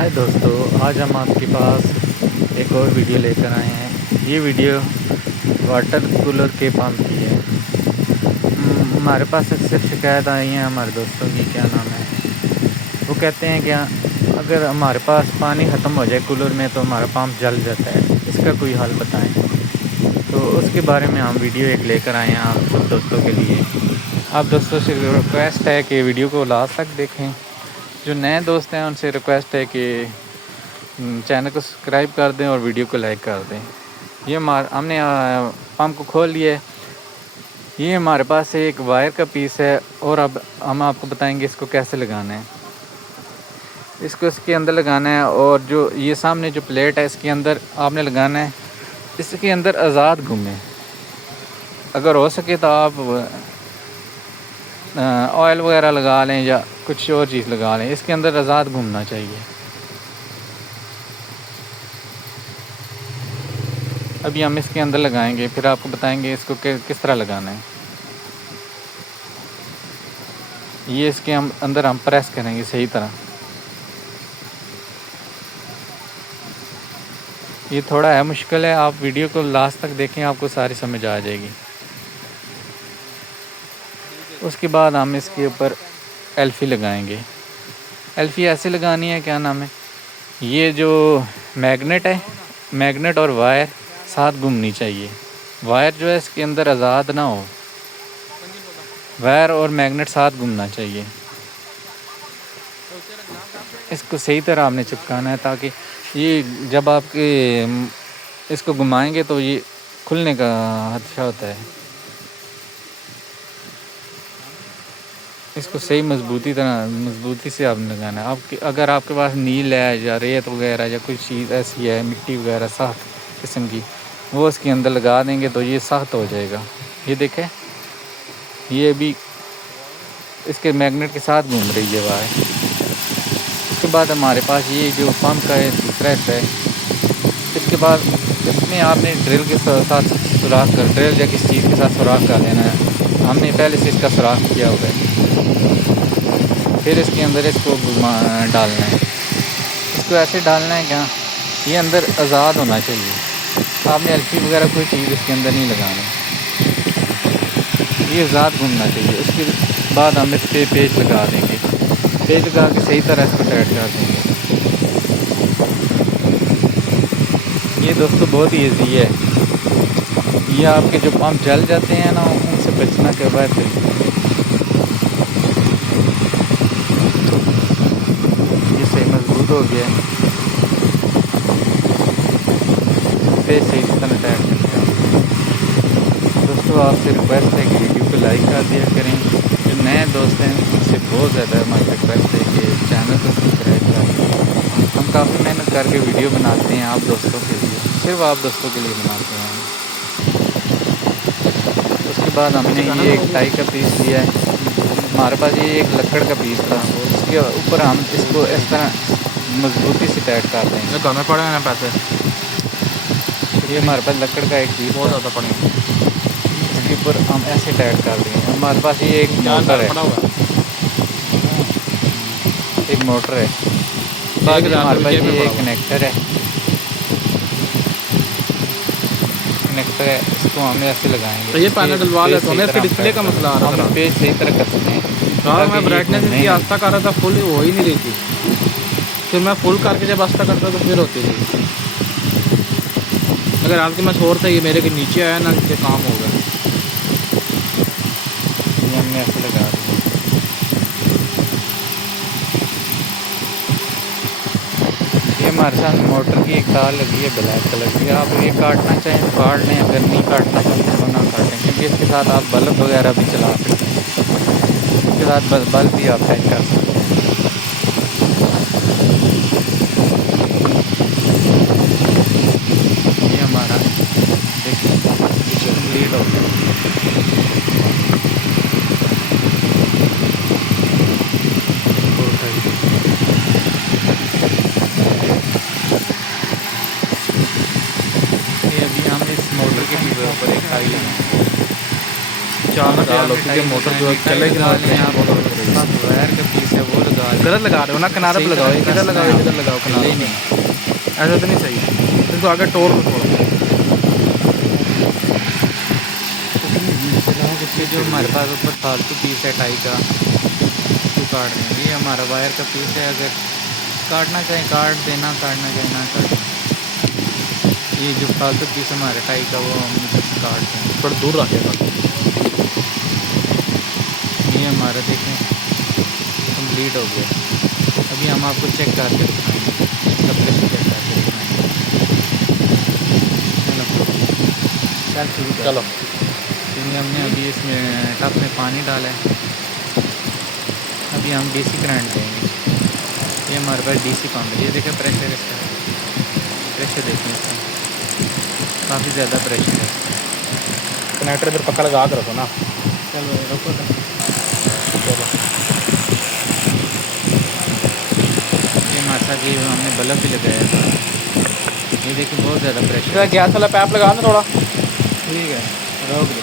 हाय दोस्तों, आज हम आपके पास एक और वीडियो लेकर आए हैं। ये वीडियो वाटर कूलर के पंप की है। हमारे पास अक्सर शिकायत आई हैं हमारे दोस्तों की। क्या नाम है, वो कहते हैं क्या, अगर हमारे पास पानी ख़त्म हो जाए कूलर में तो हमारा पंप जल जाता है। इसका कोई हल बताएं। तो उसके बारे में हम वीडियो एक लेकर आए हैं आप सब दोस्तों के लिए। आप दोस्तों से रिक्वेस्ट है कि वीडियो को लास्ट तक देखें। जो नए दोस्त हैं उनसे रिक्वेस्ट है कि चैनल को सब्सक्राइब कर दें और वीडियो को लाइक कर दें। ये हमने पंप को खोल लिया है। ये हमारे पास एक वायर का पीस है और अब हम आपको बताएंगे इसको कैसे लगाना है। इसको इसके अंदर लगाना है और जो ये सामने जो प्लेट है इसके अंदर आपने लगाना है। इसके अंदर आज़ाद घूमे। अगर हो सके तो आप ऑयल वगैरह लगा लें या कुछ और चीज़ लगा लें। इसके अंदर आज़ाद घूमना चाहिए। अभी हम इसके अंदर लगाएंगे, फिर आपको बताएंगे इसको किस तरह लगाना है। ये इसके अंदर हम प्रेस करेंगे सही तरह। ये थोड़ा है मुश्किल है, आप वीडियो को लास्ट तक देखें, आपको सारी समझ आ जाएगी। उसके बाद हम इसके ऊपर एल्फी लगाएंगे। एल्फी ऐसे लगानी है, क्या नाम है, ये जो मैग्नेट है, मैग्नेट और वायर साथ घूमनी चाहिए। वायर जो है इसके अंदर आज़ाद ना हो, वायर और मैग्नेट साथ घूमना चाहिए। इसको सही तरह आपने चिपकाना है ताकि ये जब आपके इसको घुमाएंगे तो ये खुलने का खदशा होता है। इसको सही मजबूती से आपने लगाना है। आपके अगर आपके पास नील है या रेत वगैरह या कोई चीज़ ऐसी है, मिट्टी वगैरह सख्त किस्म की, वो इसके अंदर लगा देंगे तो ये सख्त हो जाएगा। ये देखें, ये भी इसके मैग्नेट के साथ घूम रही है वायर। उसके बाद हमारे पास ये जो पंप का दूसरा हिस्सा है, इसके बाद इसमें आपने ड्रिल के साथ सुराख कर, ड्रिल या किस चीज़ के साथ सुराख कर लेना है। हमने पहले से इसका सुराख किया हुआ है। फिर इसके अंदर इसको डालना है। इसको ऐसे डालना है क्या, ये अंदर आज़ाद होना चाहिए। आपने एल्फी वगैरह कोई चीज़ इसके अंदर नहीं लगानी, ये आज़ाद घूमना चाहिए। उसके बाद हम इस पर पेच लगा देंगे। पेच लगा के सही तरह इसको टाइट कर देंगे। ये दोस्तों बहुत ही ईजी है। ये आपके जो पंप जल जाते हैं ना, उनसे बचना के बाद ये सही मजबूत हो गया है। पेच सही तरह टाइट करते हैं। दोस्तों आपसे रिक्वेस्ट है कि वीडियो को लाइक कर दिया करें। जो नए दोस्त हैं उनसे बहुत ज़्यादा हमारी रिक्वेस्ट है कि चैनल को सब्सक्राइब करें। हम काफ़ी मेहनत करके वीडियो बनाते हैं आप दोस्तों के लिए, सिर्फ आप दोस्तों के लिए बनाते हैं। उसके बाद हमने ये एक टाई का पीस लिया है। हमारे पास ये एक लकड़ का पीस था, उसके ऊपर हम इसको इस तरह मजबूती से टाइट कर देंगे। घर में पड़े हैं ना पैसे, ये हमारे पास लकड़ का एक पीस बहुत ज़्यादा पड़े हैं। इसके ऊपर हम ऐसे टाइट कर देंगे। हमारे पास ये एक मोटर है, पड़ा हुआ एक मोटर है। बाकी हमारे पास ये एक कनेक्टर है, कनेक्टर है। इसको हम ऐसे लगाएंगे। तो ये पैनल डलवा ले तो इसके डिस्प्ले का मसला आ रहा था। हम पेज सही तरह कर सकते हैं। हाँ, मैं ब्राइटनेस इसकी आस्था कर रहा था, फुल हो ही नहीं रही थी। फिर मैं फुल करके जब आस्था करता तो फिर होती थी। अगर आपके मैं छोड़ था, ये मेरे के नीचे आया ना, इससे काम हो गया। ये हमने ऐसे लगा दिया। ये हमारे साथ मोटर की एक तार लगी है ब्लैक कलर की। आप ये काटना चाहें तो काट लें, अगर नहीं काटना चाहते तो ना काटें, क्योंकि इसके साथ आप बल्ब वगैरह भी चला सकते हैं। इसके साथ बल्ब भी आप टाइट कर सकते हैं। ये हमारा देखिए कंप्लीट हो गया। ये अभी हम इस मोटर के ऊपर एक टाई लगाएंगे। चार लगा लो, क्योंकि मोटर जो चलेगी ना, वायर का पीस है वो गलत लगा रहे हो ना, किनारे पे सही लगाओ, तरह इधर लगाओ, कसना इधर लगाओ है। किनारे नहीं पे। ऐसा तो नहीं सही है, इसको आगे तोड़ दो थोड़ा। ये जो हमारे पास ऊपर फालतू पीस है टाई का, तो काट देंगे। ये हमारा वायर का पीस है, अगर काटना चाहें काट देना, काटना चाहें ना काट। ये जो फालतू पीस हमारे टाई का, वो हम इधर से काट देंगे। थोड़ा दूर रखेगा। ये हमारा देखें कंप्लीट हो गया। अभी हम आपको चेक करके दिखाएंगे, इसका प्रेशर चेक करके दिखाएंगे। चल शुरू कर। चलो क्योंकि हमने अभी इसमें टब में पानी डाला है, अभी हम डीसी करंट देंगे। ये हमारे पास डीसी पंप है। ये देखें प्रेशर इसका, प्रेशर देखें इसका, काफ़ी ज़्यादा प्रेशर है इसका। कनेक्टर इधर पक्का लगा के रखो ना। चलो रुको तो। चलो ये हमारे साथ ये हमने बल्ब भी लगाया था। ये देखिए बहुत ज़्यादा प्रेशर है। गैस वाला पाइप लगा ना थोड़ा। ठीक है, रोक दो।